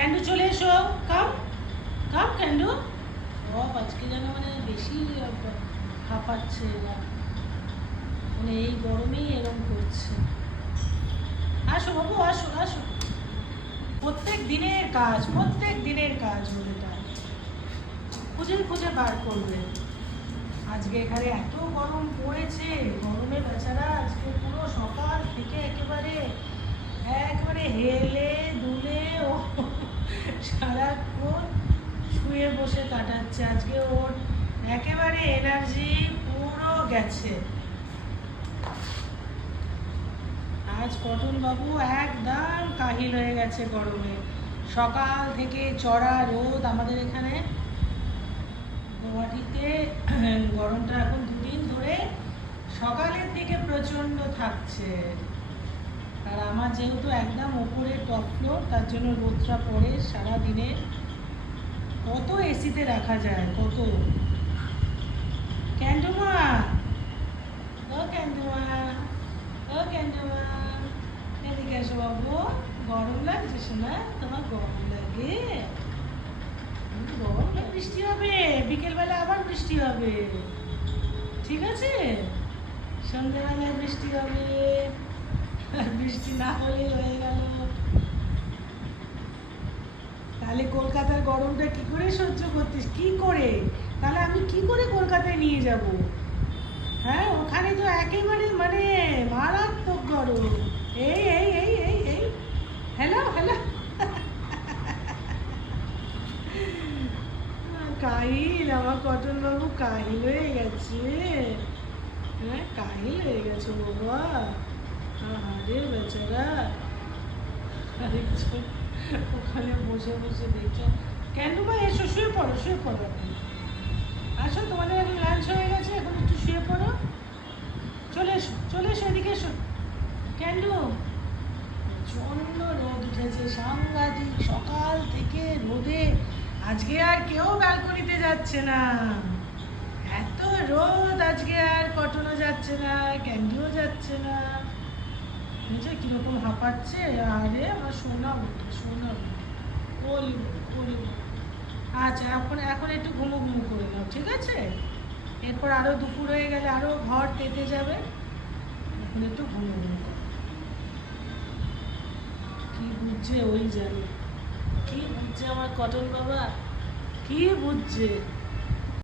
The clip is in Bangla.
ক্যান্ডু চলে এসো। কাম কাম ক্যান্ডু। সব আজকে যেন মানে বেশি হাঁপাচ্ছে এরা, মানে এই গরমেই এরকম করছে। আসো বাবু, আসো আসো। প্রত্যেক দিনের কাজ, প্রত্যেক দিনের কাজ ওটা খুঁজে খুঁজে বার করবে। আজকে এখানে এত গরম পড়েছে, গরমে বেচারা আজকে পুরো সকাল থেকে একেবারে একবারে হেলে দুলে ও সারাক্ষণ শুয়ে বসে কাটাচ্ছে। আজকে ওর একেবারে এনার্জি পুরো গেছে। আজ কটন বাবু একদম কাহিল হয়ে গেছে গরমে। সকাল থেকে চড়া রোদ আমাদের এখানে গুয়াহাটিতে। গরমটা এখন দুদিন ধরে সকালের দিকে প্রচণ্ড থাকছে। আর আমার যেহেতু একদম ওপরে টপ ফ্লোর, তার জন্য রোদটা পড়ে সারাদিনে। কত এসিতে রাখা যায়, কত। ক্যান্ডুমা, ও ক্যান্ডুমা, ও ক্যান্ডুমা, এদিকে এসো বাবু। গরম লাগছে শোনা? তোমার গরম লাগে? গরম বৃষ্টি হবে, বিকেলবেলা আবার বৃষ্টি হবে, ঠিক আছে? সন্ধ্যেবেলায় বৃষ্টি হবে, আর বৃষ্টি না হলে হয়ে গেল। তাহলে কলকাতার গরমটা কি করে সহ্য করতিস? কি করে? তাহলে আমি কি করে কলকাতায় নিয়ে যাব? হ্যাঁ, ওখানে তো একেবারে মানে মারাত্মক গরম। এই এই এই এই এই হ্যালো হ্যালো। কাহিল আমার কটন বাবু, কাহিল হয়ে গেছে। হ্যাঁ, কাহিল হয়ে গেছে বাবা। আরে বেচারা আরেকজন ওখানে বসে বসে দেখছো। কেন ভাই এসো, শুয়ে পড়ো, শুয়ে পড়ো এখন। আসো, তোমাদের এখন লাঞ্চ হয়ে গেছে, এখন একটু শুয়ে পড়ো। চলে এসো, চলে এসো, এদিকে এসো। ক্যান্ডু, প্রচণ্ড রোদ উঠেছে, সাংঘাতিক। সকাল থেকে রোদে আজকে আর কেউ ব্যালকনিতে যাচ্ছে না। এত রোদ আজকে, আর কটনও যাচ্ছে না, ক্যান্ডিও যাচ্ছে না। বুঝে কিরকম হাঁপাচ্ছে। আরে আমার সোনা উঠে, সোনা উঠে, বলি বলি। আচ্ছা, এখন এখন একটু ঘুমো ঘুমো করে নাও, ঠিক আছে? এরপর আরো দুপুর হয়ে গেলে আরো ঘর তেতে যাবে। এখন একটু ঘুমো ঘুমো করো। কি বুঝছে ওই জানে, কি বুঝছে আমার কটন বাবা, কি বুঝছে।